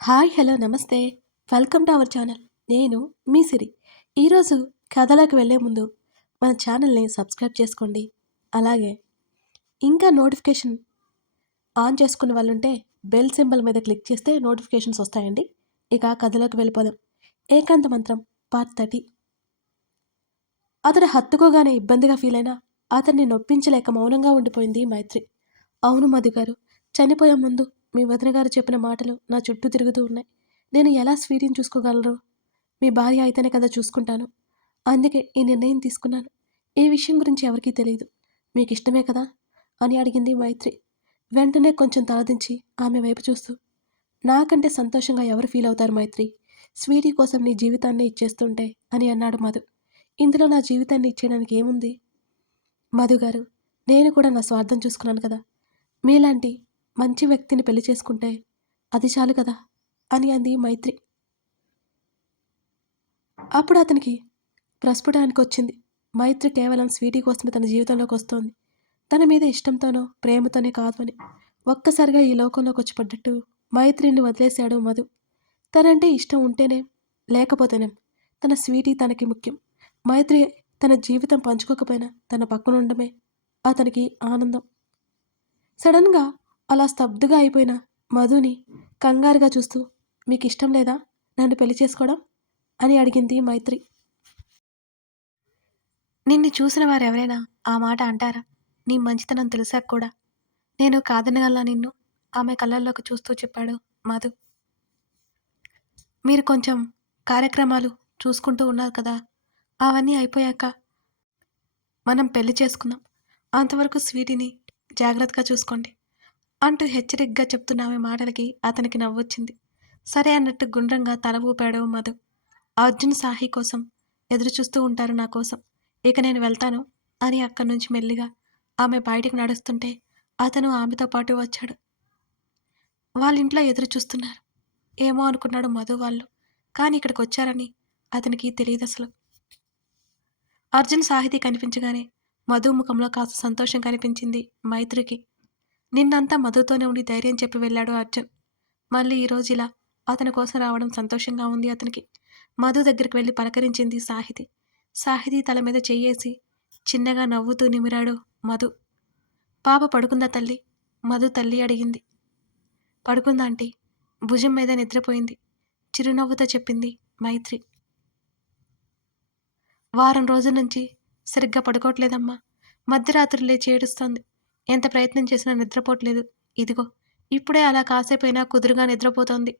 Hi hello నమస్తే. Welcome to our channel. నేను మీ సిరి. ఈరోజు కథలోకి వెళ్ళే ముందు మన ఛానల్ని సబ్స్క్రైబ్ చేసుకోండి. అలాగే ఇంకా నోటిఫికేషన్ ఆన్ చేసుకున్న వాళ్ళుంటే బెల్ సింబల్ మీద క్లిక్ చేస్తే నోటిఫికేషన్స్ వస్తాయండి. ఇక కథలోకి వెళ్ళిపోదాం. ఏకాంత మంత్రం పార్ట్ 30. అతడు హత్తుకోగానే ఇబ్బందిగా ఫీల్ అయినా అతన్ని నొప్పించలేక మౌనంగా ఉండిపోయింది మైత్రి. అవును మధు గారు, చనిపోయే ముందు మీ వదిన గారు చెప్పిన మాటలు నా చుట్టూ తిరుగుతూ ఉన్నాయి. నేను ఎలా స్వీటీని చూసుకోగలరు? మీ భార్య అయితేనే కదా చూసుకుంటాను. అందుకే ఈ నిర్ణయం తీసుకున్నాను. ఈ విషయం గురించి ఎవరికీ తెలియదు. మీకు ఇష్టమే కదా అని అడిగింది మైత్రి. వెంటనే కొంచెం తలదించి ఆమె వైపు చూస్తూ, నాకంటే సంతోషంగా ఎవరు ఫీల్ అవుతారు మైత్రి? స్వీటీ కోసం నీ జీవితాన్ని ఇచ్చేస్తుంటే అని అన్నాడు మధు. ఇందులో నా జీవితాన్ని ఇచ్చేయడానికి ఏముంది మధు గారు? నేను కూడా నా స్వార్థం చూసుకున్నాను కదా. మీలాంటి మంచి వ్యక్తిని పెళ్లి చేసుకుంటే అది చాలు కదా అని అంది మైత్రి. అప్పుడు అతనికి ప్రస్ఫుటానికి వచ్చింది. మైత్రి కేవలం స్వీటీ కోసమే తన జీవితంలోకి వస్తోంది. తన మీద ఇష్టంతోనో ప్రేమతోనే కాదు అని. ఒక్కసారిగా ఈ లోకంలోకి వచ్చి పడ్డట్టు మైత్రిని వదిలేశాడు మధు. తనంటే ఇష్టం ఉంటేనేం లేకపోతేనేం తన స్వీటీ తనకి ముఖ్యం. మైత్రి తన జీవితం పంచుకోకపోయినా తన పక్కన ఉండమే అతనికి ఆనందం. సడన్గా అలా స్తబ్దుగా అయిపోయిన మధుని కంగారుగా చూస్తూ, మీకు ఇష్టం లేదా నన్ను పెళ్లి చేసుకోవడం అని అడిగింది మైత్రి. నిన్ను చూసిన వారెవరైనా ఆ మాట అంటారా? నీ మంచితనం తెలిసాక కూడా నేను కాదనగలనా నిన్ను? ఆమె కళ్ళల్లోకి చూస్తూ చెప్పాడు మధు. మీరు కొంచెం కార్యక్రమాలు చూసుకుంటూ ఉన్నారు కదా, అవన్నీ అయిపోయాక మనం పెళ్లి చేసుకుందాం. అంతవరకు స్వీటీని జాగ్రత్తగా చూసుకోండి అంటూ హెచ్చరికగా చెప్తున్న ఆమె మాటలకి అతనికి నవ్వొచ్చింది. సరే అన్నట్టు గుండ్రంగా తల ఊపాడు మధు. అర్జున్ సాహి కోసం ఎదురు చూస్తూ ఉంటారు నా కోసం. ఇక నేను వెళ్తాను అని అక్కడి నుంచి మెల్లిగా ఆమె బయటికి నడుస్తుంటే అతను ఆమెతో పాటు వచ్చాడు. వాళ్ళింట్లో ఎదురు చూస్తున్నారు. ఏమో అనుకున్నాడు మధు వాళ్ళు, కానీ ఇక్కడికి వచ్చారని అతనికి తెలియదు అసలు. అర్జున్ సాహితీ కనిపించగానే మధు ముఖంలో కాస్త సంతోషం కనిపించింది మైత్రికి. నిన్నంతా మధుతోనే ఉండి ధైర్యం చెప్పి వెళ్ళాడు అర్జున్. మళ్ళీ ఈరోజు ఇలా అతని కోసం రావడం సంతోషంగా ఉంది అతనికి. మధు దగ్గరికి వెళ్ళి పలకరించింది సాహితి. సాహితి తల మీద చెయ్యేసి చిన్నగా నవ్వుతూ నిమిరాడు మధు. పాప పడుకుందా తల్లి? మధు తల్లి అడిగింది. పడుకుందా ఆంటీ, భుజం మీద నిద్రపోయింది చిరునవ్వుతో చెప్పింది మైత్రి. వారం రోజుల నుంచి సరిగ్గా పడుకోవట్లేదమ్మా. మధ్యరాత్రి లేచి ఏడుస్తోంది. ఎంత ప్రయత్నం చేసినా నిద్రపోవట్లేదు. ఇదిగో ఇప్పుడే అలా కాసేపైనా కుదురుగా నిద్రపోతోంది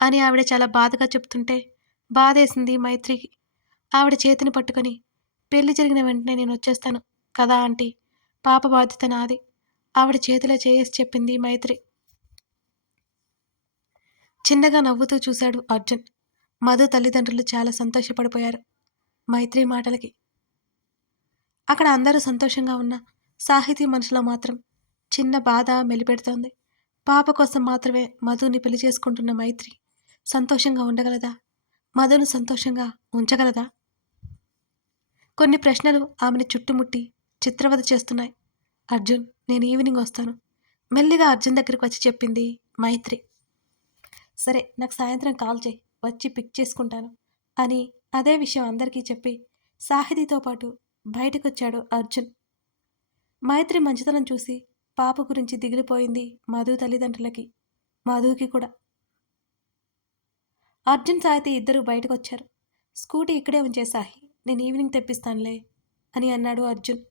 అని ఆవిడ చాలా బాధగా చెప్తుంటే బాధేసింది మైత్రికి. ఆవిడ చేతిని పట్టుకొని, పెళ్లి జరిగిన వెంటనే నేను వచ్చేస్తాను కదా ఆంటీ, పాప బాధ్యత నాది ఆవిడ చేతిలో చేయేసి చెప్పింది మైత్రి. చిన్నగా నవ్వుతూ చూశాడు అర్జున్. మధు తల్లిదండ్రులు చాలా సంతోషపడిపోయారు మైత్రి మాటలకి. అక్కడ అందరూ సంతోషంగా ఉన్న సాహితీ మనసులో మాత్రం చిన్న బాధ మెలిపెడుతోంది. పాప కోసం మాత్రమే మధుని పెళ్లి చేసుకుంటున్న మైత్రి సంతోషంగా ఉండగలదా? మధును సంతోషంగా ఉంచగలదా? కొన్ని ప్రశ్నలు ఆమెను చుట్టుముట్టి చిత్రవద చేస్తున్నాయి. అర్జున్, నేను ఈవినింగ్ వస్తాను మెల్లిగా అర్జున్ దగ్గరికి వచ్చి చెప్పింది మైత్రి. సరే, నాకు సాయంత్రం కాల్ చేయి, వచ్చి పిక్ చేసుకుంటాను అని అదే విషయం అందరికీ చెప్పి సాహితీతో పాటు బయటకొచ్చాడు అర్జున్. మైత్రి మంచితనం చూసి పాప గురించి దిగిలిపోయింది మధు తల్లిదండ్రులకి, మధుకి కూడా. అర్జున్ సాహితి ఇద్దరూ బయటకొచ్చారు. స్కూటీ ఇక్కడే ఉంచే సాహి, నేను ఈవినింగ్ తెప్పిస్తానులే అని అన్నాడు అర్జున్.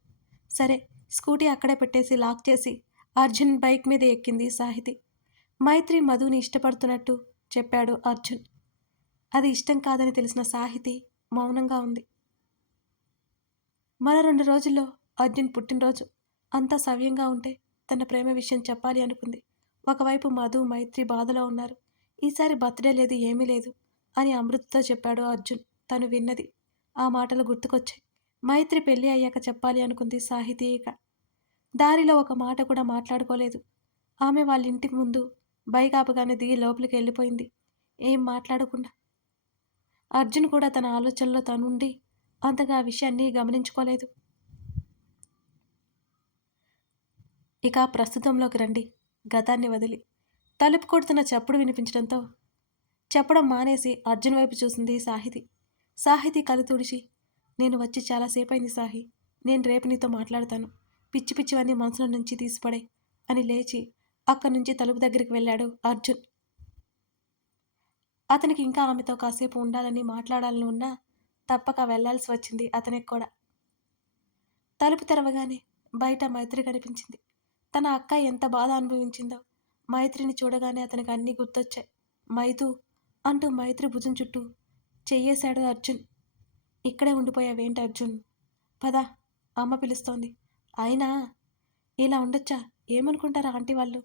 సరే, స్కూటీ అక్కడే పెట్టేసి లాక్ చేసి అర్జున్ బైక్ మీద ఎక్కింది సాహితి. మైత్రి మధుని ఇష్టపడుతున్నట్టు చెప్పాడు అర్జున్. అది ఇష్టం కాదని తెలిసిన సాహితి మౌనంగా ఉంది. మరో 2 రోజుల్లో అర్జున్ పుట్టినరోజు. అంతా సవ్యంగా ఉంటే తన ప్రేమ విషయం చెప్పాలి అనుకుంది. ఒకవైపు మధు మైత్రి బాధలో ఉన్నారు. ఈసారి బర్త్డే లేదు, ఏమీ లేదు అని అమృతతో చెప్పాడు అర్జున్. తను విన్నది ఆ మాటలు గుర్తుకొచ్చాయి. మైత్రి పెళ్ళి అయ్యాక చెప్పాలి అనుకుంది సాహితీ. ఇక దారిలో ఒక మాట కూడా మాట్లాడుకోలేదు. ఆమె వాళ్ళ ఇంటి ముందు బైక్ ఆపగానే దిగి లోపలికి వెళ్ళిపోయింది, ఏం మాట్లాడకుండా. అర్జున్ కూడా తన ఆలోచనలో తనుండి అంతగా ఆ విషయాన్ని గమనించుకోలేదు. ఇక ప్రస్తుతంలోకి రండి. గతాన్ని వదిలి. తలుపు కొడుతున్న చప్పుడు వినిపించడంతో చెప్పడం మానేసి అర్జున్ వైపు చూసింది సాహితి. సాహితి కళ్ళు తుడిచి, నేను వచ్చి చాలాసేపయింది సాహి. నేను రేపు నీతో మాట్లాడతాను. పిచ్చి పిచ్చివన్నీ మనసులో నుంచి తీసిపడే అని లేచి అక్కడి నుంచి తలుపు దగ్గరికి వెళ్ళాడు అర్జున్. అతనికి ఇంకా ఆమెతో కాసేపు ఉండాలని మాట్లాడాలని ఉన్నా తప్పక వెళ్లాల్సి వచ్చింది అతనికి కూడా. తలుపు తెరవగానే బయట మైత్రి కనిపించింది. తన అక్క ఎంత బాధ అనుభవించిందో మైత్రిని చూడగానే అతనికి అన్నీ గుర్తొచ్చాయి. మైతూ అంటూ మైత్రి భుజం చుట్టూ చెయ్యేశాడు అర్జున్. ఇక్కడే ఉండిపోయావేంటి అర్జున్? పద, అమ్మ పిలుస్తోంది. అయినా ఇలా ఉండొచ్చా? ఏమనుకుంటారా ఆంటీ వాళ్ళు?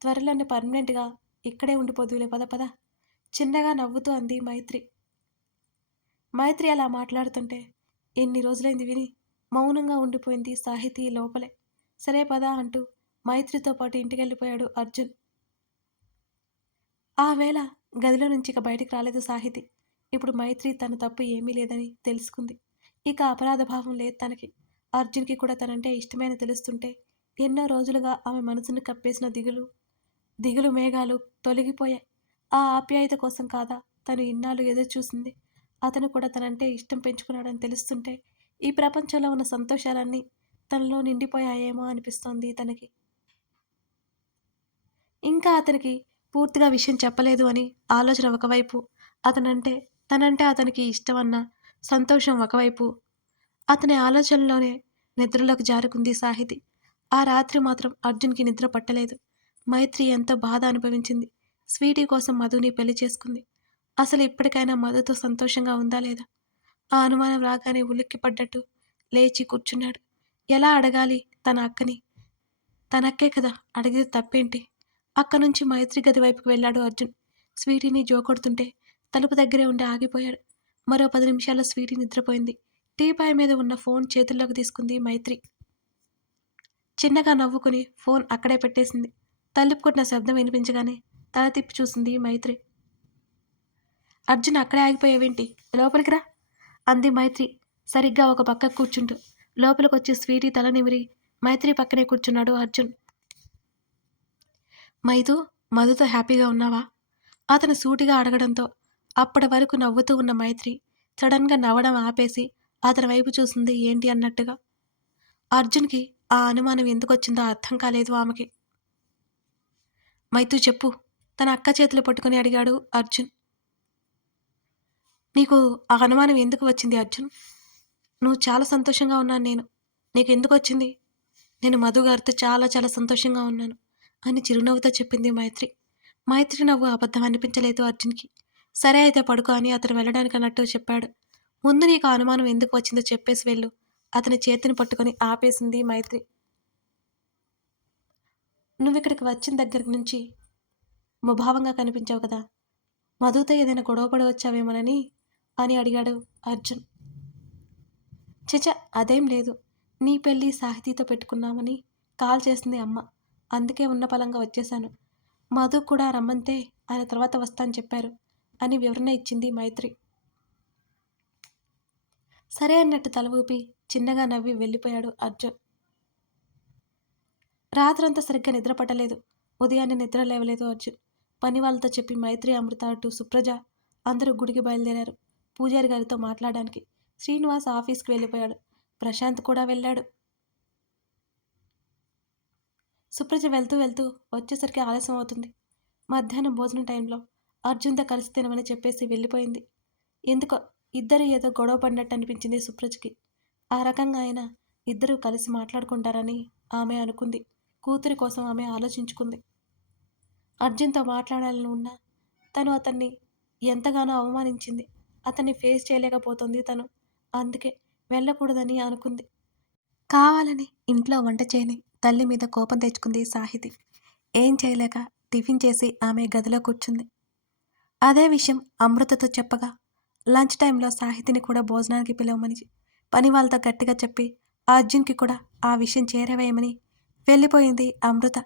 త్వరలోనే పర్మనెంట్గా ఇక్కడే ఉండిపోదులే, పద పద చిన్నగా నవ్వుతూ అంది మైత్రి. మైత్రి అలా మాట్లాడుతుంటే ఎన్ని రోజులైంది విని మౌనంగా ఉండిపోయింది సాహితీ లోపలే. సరే పద అంటూ మైత్రితో పాటు ఇంటికెళ్ళిపోయాడు అర్జున్. ఆ వేళ గదిలో నుంచి ఇక బయటికి రాలేదు సాహితి. ఇప్పుడు మైత్రి తన తప్పు ఏమీ లేదని తెలుసుకుంది. ఇక అపరాధ భావం లేదు తనకి. అర్జున్కి కూడా తనంటే ఇష్టమైన తెలుస్తుంటే ఎన్నో రోజులుగా ఆమె మనసును కప్పేసిన దిగులు మేఘాలు తొలగిపోయాయి. ఆ ఆప్యాయత కోసం కాదా తను ఇన్నాళ్ళు ఎదురు చూసింది. అతను కూడా తనంటే ఇష్టం పెంచుకున్నాడని తెలుస్తుంటే ఈ ప్రపంచంలో ఉన్న సంతోషాలన్నీ తనలో నిండిపోయాయేమో అనిపిస్తోంది తనకి. ఇంకా అతనికి పూర్తిగా విషయం చెప్పలేదు అని ఆలోచన ఒకవైపు, తనంటే అతనికి ఇష్టమన్న సంతోషం ఒకవైపు. అతని ఆలోచనలోనే నిద్రలోకి జారుకుంది సాహితి. ఆ రాత్రి మాత్రం అర్జున్కి నిద్ర పట్టలేదు. మైత్రి ఎంతో బాధ అనుభవించింది. స్వీటీ కోసం మధుని పెళ్లి చేసుకుంది. అసలు ఇప్పటికైనా మధుతో సంతోషంగా ఉందా లేదా? ఆ అనుమానం రాగానే ఉలిక్కి పడ్డట్టు లేచి కూర్చున్నాడు. ఎలా అడగాలి తన అక్కని? తనక్కే కదా, అడిగితే తప్పేంటి? అక్క నుంచి మైత్రి గది వైపుకు వెళ్ళాడు అర్జున్. స్వీటీని జోకొడుతుంటే తలుపు దగ్గరే ఉండి ఆగిపోయాడు. మరో 10 నిమిషాల్లో స్వీటీ నిద్రపోయింది. టీపాయ్ మీద ఉన్న ఫోన్ చేతుల్లోకి తీసుకుంది మైత్రి. చిన్నగా నవ్వుకుని ఫోన్ అక్కడే పెట్టేసింది. తలుపు కొట్టిన శబ్దం వినిపించగానే తల తిప్పి చూసింది మైత్రి. అర్జున్, అక్కడే ఆగిపోయావేంటి? లోపలికి రా అంది మైత్రి సరిగ్గా ఒక పక్క కూర్చుంటూ. లోపలికొచ్చి స్వీటీ తల నిమిరి మైత్రి పక్కనే కూర్చున్నాడు అర్జున్. మైతూ, మధుతో హ్యాపీగా ఉన్నావా? అతను సూటిగా అడగడంతో అప్పటి వరకు నవ్వుతూ ఉన్న మైత్రి సడన్గా నవ్వడం ఆపేసి అతని వైపు చూసింది ఏంటి అన్నట్టుగా. అర్జున్కి ఆ అనుమానం ఎందుకొచ్చిందో అర్థం కాలేదు ఆమెకి. మైతూ చెప్పు, తన అక్క చేతులు పట్టుకుని అడిగాడు అర్జున్. నీకు ఆ అనుమానం ఎందుకు వచ్చింది అర్జున్? నువ్వు చాలా సంతోషంగా ఉన్నాను నేను. నీకు ఎందుకు వచ్చింది? నేను మధు గారితో చాలా చాలా సంతోషంగా ఉన్నాను అని చిరునవ్వుతో చెప్పింది మైత్రి. మైత్రి నవ్వు అబద్ధం అనిపించలేదు అర్జున్కి. సరే అయితే పడుకో అని అతను వెళ్ళడానికి అన్నట్టు చెప్పాడు. ముందు నీకు ఆ అనుమానం ఎందుకు వచ్చిందో చెప్పేసి వెళ్ళు. అతని చేతిని పట్టుకొని ఆపేసింది మైత్రి. నువ్విక్కడికి వచ్చిన దగ్గర నుంచి ముభావంగా కనిపించావు కదా, మధుతో ఏదైనా గొడవ పడి వచ్చావేమోనని అని అడిగాడు అర్జున్. చచ, అదేం లేదు. నీ పెళ్ళి సాహితీతో పెట్టుకున్నామని కాల్ చేసింది అమ్మ. అందుకే ఉన్న పలంగా వచ్చేశాను. మధు కూడా రమ్మంతే ఆయన తర్వాత వస్తాను చెప్పారు అని వివరణ ఇచ్చింది మైత్రి. సరే అన్నట్టు తల ఊపి చిన్నగా నవ్వి వెళ్ళిపోయాడు అర్జున్. రాత్రంతా సరిగ్గా నిద్ర పట్టలేదు. ఉదయాన్నే నిద్ర లేవలేదు అర్జున్. పని వాళ్ళతో చెప్పి మైత్రి, అమృత అటు సుప్రజ అందరూ గుడికి బయలుదేరారు పూజారి గారితో మాట్లాడడానికి. శ్రీనివాస్ ఆఫీస్కి వెళ్ళిపోయాడు. ప్రశాంత్ కూడా వెళ్ళాడు. సుప్రజ వెళ్తూ వెళ్తూ వచ్చేసరికి ఆలస్యం అవుతుంది. మధ్యాహ్నం భోజనం టైంలో అర్జున్తో కలిసి తినమని చెప్పేసి వెళ్ళిపోయింది. ఎందుకో ఇద్దరు ఏదో గొడవ పడినట్టు అనిపించింది సుప్రజకి. ఆ రకంగా అయినా ఇద్దరూ కలిసి మాట్లాడుకుంటారని ఆమె అనుకుంది. కూతురి కోసం ఆమె ఆలోచించుకుంది. అర్జున్తో మాట్లాడాలని ఉన్నా తను అతన్ని ఎంతగానో అవమానించింది. అతన్ని ఫేస్ చేయలేకపోతుంది తను. అందుకే వెళ్ళకూడదని అనుకుంది. కావాలని ఇంట్లో వంట చేయని తల్లి మీద కోపం తెచ్చుకుంది సాహితి. ఏం చేయలేక టిఫిన్ చేసి ఆమె గదిలో కూర్చుంది. అదే విషయం అమృతతో చెప్పగా లంచ్ టైంలో సాహితిని కూడా భోజనానికి పిలవమని పని వాళ్ళతో గట్టిగా చెప్పి అర్జున్కి కూడా ఆ విషయం చేరవేయమని వెళ్ళిపోయింది అమృత.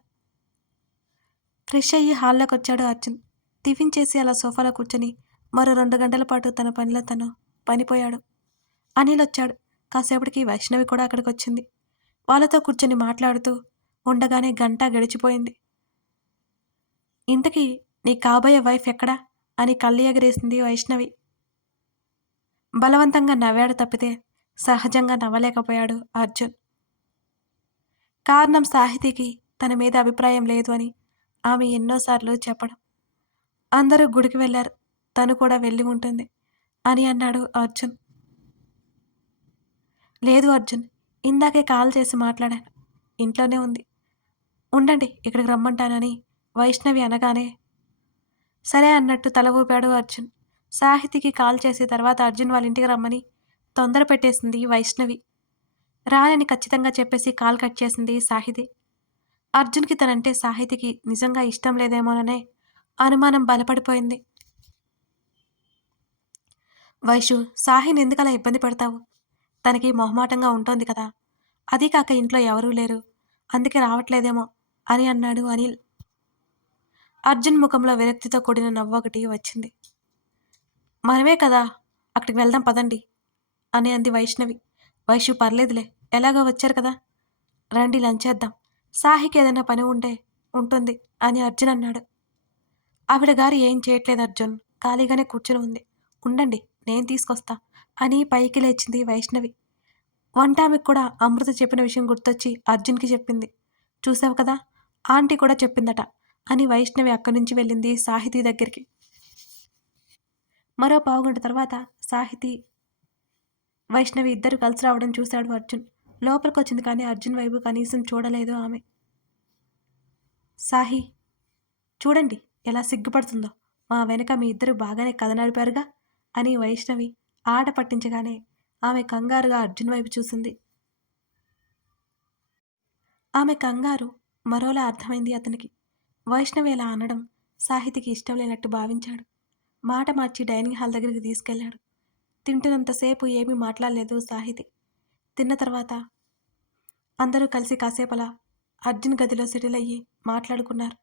ఫ్రెష్ అయ్యి హాల్లోకి వచ్చాడు అర్జున్. టిఫిన్ చేసి అలా సోఫాలో కూర్చొని మరో 2 గంటల పాటు తన పనిలో తను పనిపోయాడు. అనిల్ వచ్చాడు. కాసేపటికి వైష్ణవి కూడా అక్కడికి వచ్చింది. వాళ్ళతో కూర్చొని మాట్లాడుతూ ఉండగానే గంట గడిచిపోయింది. ఇంతకీ నీ కాబోయే వైఫ్ ఎక్కడా అని కళ్ళు ఎగరేసింది వైష్ణవి. బలవంతంగా నవ్వాడు తప్పితే సహజంగా నవ్వలేకపోయాడు అర్జున్. కారణం సాహితీకి తన మీద అభిప్రాయం లేదు అని ఆమె ఎన్నోసార్లు చెప్పడం. అందరూ గుడికి వెళ్లారు. తను కూడా వెళ్ళి ఉంటుంది అని అన్నాడు అర్జున్. లేదు అర్జున్. ఇందాకే కాల్ చేసి మాట్లాడాను. ఇంట్లోనే ఉంది. ఉండండి ఇక్కడికి రమ్మంటానని వైష్ణవి అనగానే సరే అన్నట్టు తల ఊపాడు అర్జున్. సాహితికి కాల్ చేసి తర్వాత అర్జున్ వాళ్ళ ఇంటికి రమ్మని తొందర పెట్టేసింది వైష్ణవి. రానని ఖచ్చితంగా చెప్పేసి కాల్ కట్ చేసింది సాహితి. అర్జున్‌కి తనంటే సాహితికి నిజంగా ఇష్టం లేదేమోననే అనుమానం బలపడిపోయింది. వైషు, సాహిని ఎందుకలా ఇబ్బంది పెడతావు? తనకి మొహమాటంగా ఉంటోంది కదా! అదీ కాక ఇంట్లో ఎవరూ లేరు. అందుకే రావట్లేదేమో అని అన్నాడు అనిల్. అర్జున్ ముఖంలో విరక్తితో కూడిన నవ్వొకటి వచ్చింది. మనమే కదా! అక్కడికి వెళ్దాం పదండి అని అంది వైష్ణవి. వైషు పర్లేదులే. ఎలాగో వచ్చారు కదా! రండి లంచ్ చేద్దాం. సాహికి ఏదైనా పని ఉంటే ఉంటుంది అని అర్జున్ అన్నాడు. ఆవిడ గారు ఏం చేయట్లేదు అర్జున్. ఖాళీగానే కూర్చుని ఉంది. ఉండండి నేను తీసుకొస్తా అని పైకి లేచింది వైష్ణవి. వంటామెకు కూడా అమృత చెప్పిన విషయం గుర్తొచ్చి అర్జున్‌కి చెప్పింది. చూసావు కదా! ఆంటీ కూడా చెప్పిందట అని వైష్ణవి అక్కడి నుంచి వెళ్ళింది సాహితీ దగ్గరికి. మరో పావుగంట తర్వాత సాహితీ, వైష్ణవి ఇద్దరు కలిసి రావడం చూశాడు అర్జున్. లోపలికొచ్చింది కానీ అర్జున్ వైపు కనీసం చూడలేదు ఆమె. సాహి, చూడండి ఎలా సిగ్గుపడుతుందో. మా వెనక మీ ఇద్దరు బాగానే కథ నడిపారుగా అని వైష్ణవి ఆట పట్టించగానే ఆమె కంగారుగా అర్జున్ వైపు చూసింది. ఆమె కంగారు మరోలా అర్థమైంది అతనికి. వైష్ణవి ఇలా అనడం సాహితికి ఇష్టం లేనట్టు భావించాడు. మాట మార్చి డైనింగ్ హాల్ దగ్గరికి తీసుకెళ్లాడు. తింటున్నంతసేపు ఏమీ మాట్లాడలేదు సాహితి. తిన్న తర్వాత అందరూ కలిసి కాసేపలా అర్జున్ గదిలో సెటిల్ అయ్యి మాట్లాడుకున్నారు.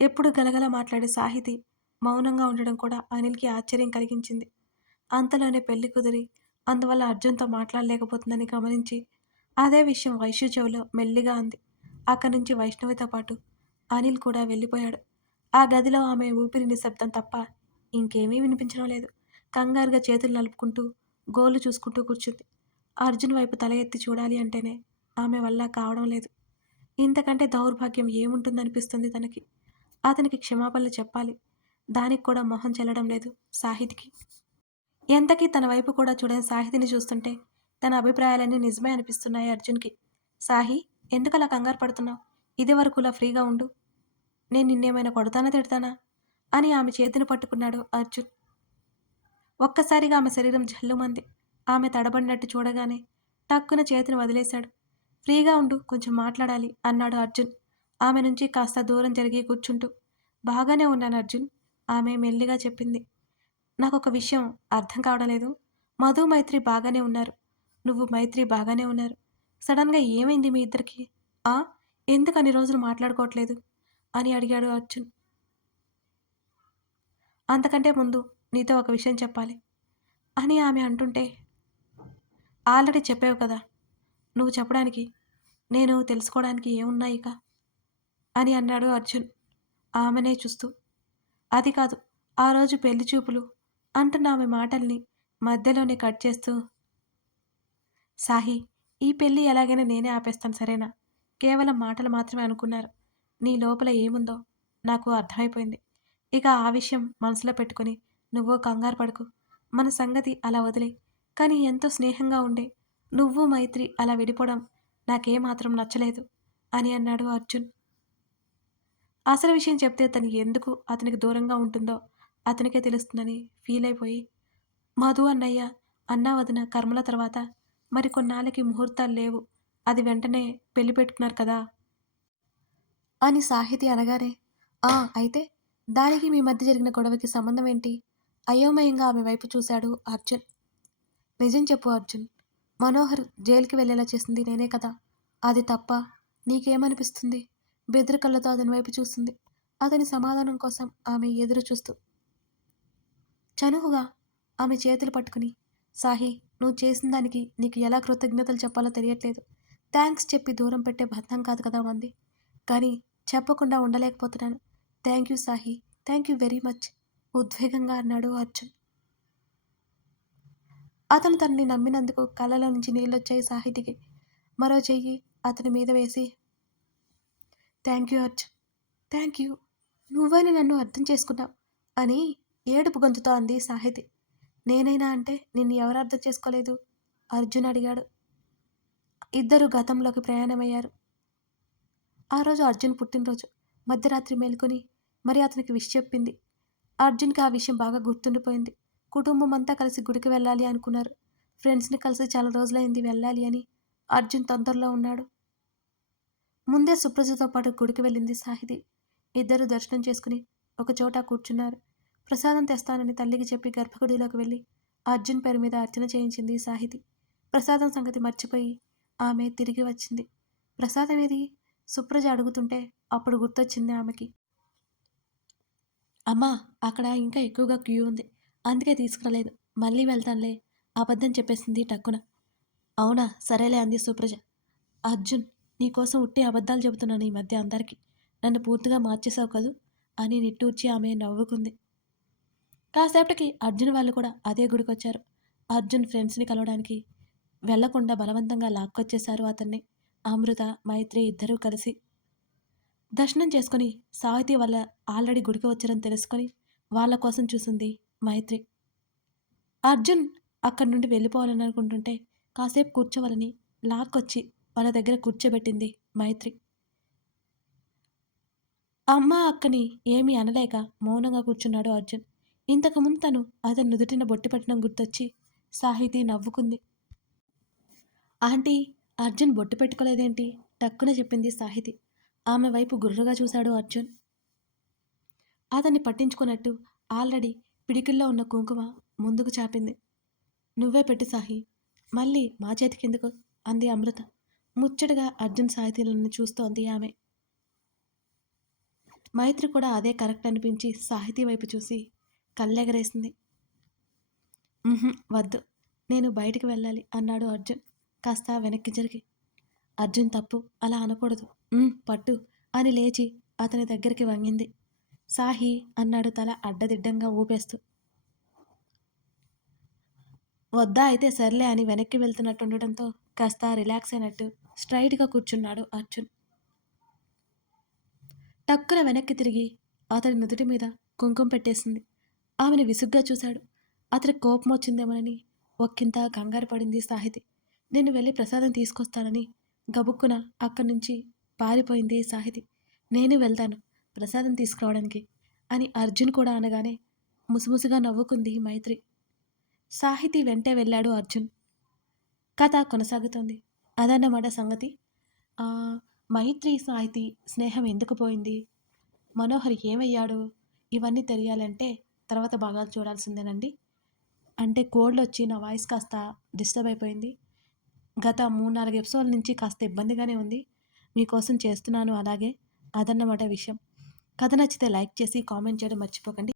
ఎప్పుడు గలగల మాట్లాడే సాహితి మౌనంగా ఉండడం కూడా అనిల్కి ఆశ్చర్యం కలిగించింది. అంతలోనే పెళ్లి కుదిరి అందువల్ల అర్జున్తో మాట్లాడలేకపోతుందని గమనించి అదే విషయం వైష్ణవి చెవిలో మెల్లిగా అంది. అక్కడి నుంచి వైష్ణవితో పాటు అనిల్ కూడా వెళ్ళిపోయాడు. ఆ గదిలో ఆమె ఊపిరి నిశ్శబ్దం తప్ప ఇంకేమీ వినిపించడం లేదు. కంగారుగా చేతులు నలుపుకుంటూ గోళ్లు చూసుకుంటూ కూర్చుంది. అర్జున్ వైపు తల ఎత్తి చూడాలి అంటేనే ఆమె వల్ల కావడం లేదు. ఇంతకంటే దౌర్భాగ్యం ఏముంటుందనిపిస్తుంది తనకి. అతనికి క్షమాపణలు చెప్పాలి. దానికి కూడా మొహం చెల్లడం లేదు సాహితికి. ఎంతకీ తన వైపు కూడా చూడని సాహితిని చూస్తుంటే తన అభిప్రాయాలన్నీ నిజమే అనిపిస్తున్నాయి అర్జున్‌కి. సాహి, ఎందుకలా కంగారు పడుతున్నావు? ఇదివరకులా ఫ్రీగా ఉండు. నేను నిన్నేమైనా కొడతానా తిడతానా? అని ఆమె చేతిని పట్టుకున్నాడు అర్జున్. ఒక్కసారిగా ఆమె శరీరం జల్లుమంది. ఆమె తడబడినట్టు చూడగానే టక్కున చేతిని వదిలేశాడు. ఫ్రీగా ఉండు, కొంచెం మాట్లాడాలి అన్నాడు అర్జున్ ఆమె నుంచి కాస్త దూరం జరిగి కూర్చుంటూ. బాగానే ఉన్నాను అర్జున్ ఆమె మెల్లిగా చెప్పింది. నాకొక విషయం అర్థం కావడం లేదు. మధు, మైత్రి బాగానే ఉన్నారు. నువ్వు, మైత్రి బాగానే ఉన్నారు. సడన్‌గా ఏమైంది మీ ఇద్దరికి? ఆ! ఎందుకు అన్ని రోజులు మాట్లాడుకోవట్లేదు? అని అడిగాడు అర్జున్. అంతకంటే ముందు నీతో ఒక విషయం చెప్పాలి అని ఆమె అంటుంటే, ఆల్రెడీ చెప్పావు కదా! నువ్వు చెప్పడానికి, నేను తెలుసుకోవడానికి ఏమున్నాయి ఇక? అని అన్నాడు అర్జున్ ఆమెనే చూస్తూ. అది కాదు, ఆ రోజు పెళ్లి చూపులు అంటున్న ఆమె మాటల్ని మధ్యలోనే కట్ చేస్తూ, సాహి, ఈ పెళ్లి ఎలాగైనా నేనే ఆపేస్తాను సరేనా? కేవలం మాటలు మాత్రమే అనుకున్నారు. నీ లోపల ఏముందో నాకు అర్థమైపోయింది. ఇక ఆ విషయం మనసులో పెట్టుకొని నువ్వు కంగారు పడకు. మన సంగతి అలా వదిలేయ్. కానీ ఎంతో స్నేహంగా ఉండే నువ్వు, మైత్రి అలా విడిపోవడం నాకేమాత్రం నచ్చలేదు అని అన్నాడు అర్జున్. అసలు విషయం చెప్తే తను ఎందుకు అతనికి దూరంగా ఉంటుందో అతనికే తెలుస్తుందని ఫీల్ అయిపోయి, మధు అన్నయ్య, అన్నా వదిన కర్మల తర్వాత మరి కొన్నాళ్ళకి ముహూర్తాలు లేవు. అది వెంటనే పెళ్లి పెట్టుకున్నారు కదా! అని సాహితి అనగానే, ఆ! అయితే? దానికి మీ మధ్య జరిగిన గొడవకి సంబంధం ఏంటి? అయోమయంగా ఆమె వైపు చూశాడు అర్జున్. నిజం చెప్పు అర్జున్. మనోహర్ జైలుకి వెళ్ళేలా చేసింది నేనే కదా! అది తప్పా? నీకేమనిపిస్తుంది? బెదిరి కళ్ళతో అతని వైపు చూస్తుంది. అతని సమాధానం కోసం ఆమె ఎదురు చూస్తూ. చనువుగా ఆమె చేతులు పట్టుకుని, సాహి, నువ్వు చేసిన దానికి నీకు ఎలా కృతజ్ఞతలు చెప్పాలో తెలియట్లేదు. థ్యాంక్స్ చెప్పి దూరం పెట్టే బంధం కాదు కదా మంది. కానీ చెప్పకుండా ఉండలేకపోతున్నాను. Thank you Sahi. Thank you very much ఉద్వేగంగా అన్నాడు అర్జున్. అతను తనని నమ్మినందుకు కళ్ళలో నుంచి నీళ్ళొచ్చాయి సాహితికి. మరో చెయ్యి అతని మీద వేసి, thank you Arjun. Thank you. నువ్వైనా నన్ను అర్థం చేసుకున్నావు అని ఏడుపు గొంతుతో అంది సాహితి. నేనైనా అంటే నిన్ను ఎవరు అర్థం చేసుకోలేదు? అర్జున్ అడిగాడు. ఇద్దరు గతంలోకి ప్రయాణమయ్యారు. ఆ రోజు అర్జున్ పుట్టినరోజు. మధ్యరాత్రి మేలుకొని మరి అతనికి విష్ చెప్పింది. అర్జున్కి ఆ విషయం బాగా గుర్తుండిపోయింది. కుటుంబం అంతా కలిసి గుడికి వెళ్ళాలి అనుకున్నారు. ఫ్రెండ్స్ని కలిసి చాలా రోజులైంది వెళ్ళాలి అని. అర్జున్ తొందరలో ఉన్నాడు. ముందే సుప్రజతో పాటు గుడికి వెళ్ళింది సాహితి. ఇద్దరు దర్శనం చేసుకుని ఒకచోట కూర్చున్నారు. ప్రసాదం తెస్తానని తల్లికి చెప్పి గర్భగుడిలోకి వెళ్ళి అర్జున్ పేరు మీద అర్చన చేయించింది సాహితి. ప్రసాదం సంగతి మర్చిపోయి ఆమె తిరిగి వచ్చింది. ప్రసాదం ఏది? సుప్రజ అడుగుతుంటే అప్పుడు గుర్తొచ్చింది ఆమెకి. అమ్మా, అక్కడ ఇంకా ఎక్కువగా క్యూ ఉంది, అందుకే తీసుకురాలేదు. మళ్ళీ వెళ్తానులే, అబద్ధం చెప్పేసింది టక్కున. అవునా, సరేలే అంది సుప్రజ. అర్జున్, నీకోసం ఉట్టి అబద్ధాలు చెబుతున్నాను ఈ మధ్య అందరికీ. నన్ను పూర్తిగా మార్చేశావు కదూ అని నిట్టూర్చి ఆమె నవ్వుకుంది. కాసేపటికి అర్జున్ వాళ్ళు కూడా అదే గుడికొచ్చారు. అర్జున్ ఫ్రెండ్స్ని కలవడానికి వెళ్లకుండా బలవంతంగా లాక్కొచ్చేశారు అతన్ని. అమృత, మైత్రి ఇద్దరూ కలిసి దర్శనం చేసుకుని సాహితీ వాళ్ళ ఆల్రెడీ గుడికి వచ్చారని తెలుసుకొని వాళ్ళ కోసం చూసింది మైత్రి. అర్జున్ అక్కడి నుండి వెళ్ళిపోవాలని అనుకుంటుంటే కాసేపు కూర్చోవాలని లాక్కొచ్చి వాళ్ళ దగ్గర కూర్చోబెట్టింది మైత్రి. అమ్మ అక్కని ఏమీ అనలేక మౌనంగా కూర్చున్నాడు అర్జున్. ఇంతకుముందు తను అతని నుదుటిన బొట్టు పెట్టడం గుర్తొచ్చి సాహితీ నవ్వుకుంది. ఆంటీ, అర్జున్ బొట్టు పెట్టుకోలేదేంటి? టక్కున చెప్పింది సాహితి. ఆమె వైపు గుర్రుగా చూశాడు అర్జున్. అతన్ని పట్టించుకున్నట్టు ఆల్రెడీ పిడికిల్లో ఉన్న కుంకుమ ముందుకు చాపింది. నువ్వే పెట్టు సాహి, మళ్ళీ మా చేతికెందుకు అంది అమృత. ముచ్చటగా అర్జున్ సాహితీలను చూస్తోంది ఆమె. మైత్రి కూడా అదే కరెక్ట్ అనిపించి సాహితీ వైపు చూసి కళ్ళెగరేసింది. వద్దు, నేను బయటికి వెళ్ళాలి అన్నాడు అర్జున్ కాస్త వెనక్కి జరిగి. అర్జున్, తప్పు, అలా అనకూడదు. పట్టు అని లేచి అతని దగ్గరికి వంగింది. సాహి అన్నాడు తల అడ్డదిడ్డంగా ఊపేస్తూ. వద్దా అయితే సర్లే అని వెనక్కి వెళ్తున్నట్టుండటంతో కాస్త రిలాక్స్ అయినట్టు స్ట్రైట్గా కూర్చున్నాడు అర్జున్. టక్కున వెనక్కి తిరిగి అతడి నుదుటి మీద కుంకుమ పెట్టేసింది. ఆమెను విసుగ్గా చూశాడు. అతనికి కోపం వచ్చిందేమోనని ఒక్కింత కంగారు పడింది సాహితి. నేను వెళ్ళి ప్రసాదం తీసుకొస్తానని గబుక్కున అక్కడి నుంచి పారిపోయింది సాహితి. నేను వెళ్తాను ప్రసాదం తీసుకురావడానికి అని అర్జున్ కూడా అనగానే ముసిముసిగా నవ్వుకుంది మైత్రి. సాహితి వెంటే వెళ్ళాడు అర్జున్. కథ కొనసాగుతోంది. అదన్నమాట సంగతి. మైత్రి సాహితి స్నేహం ఎందుకు పోయింది, మనోహర్ ఏమయ్యాడు, ఇవన్నీ తెలియాలంటే తర్వాత భాగాలు చూడాల్సిందేనండి. అంటే కోడ్లు వచ్చి నా వాయిస్ కాస్త డిస్టర్బ్ అయిపోయింది. గత 3-4 ఎపిసోడ్ల నుంచి కాస్త ఇబ్బందిగానే ఉంది. మీకోసం చేస్తున్నాను అలాగే. అదన్నమాట విషయం. కథ నచ్చితే లైక్ చేసి కామెంట్ చేయడం మర్చిపోకండి.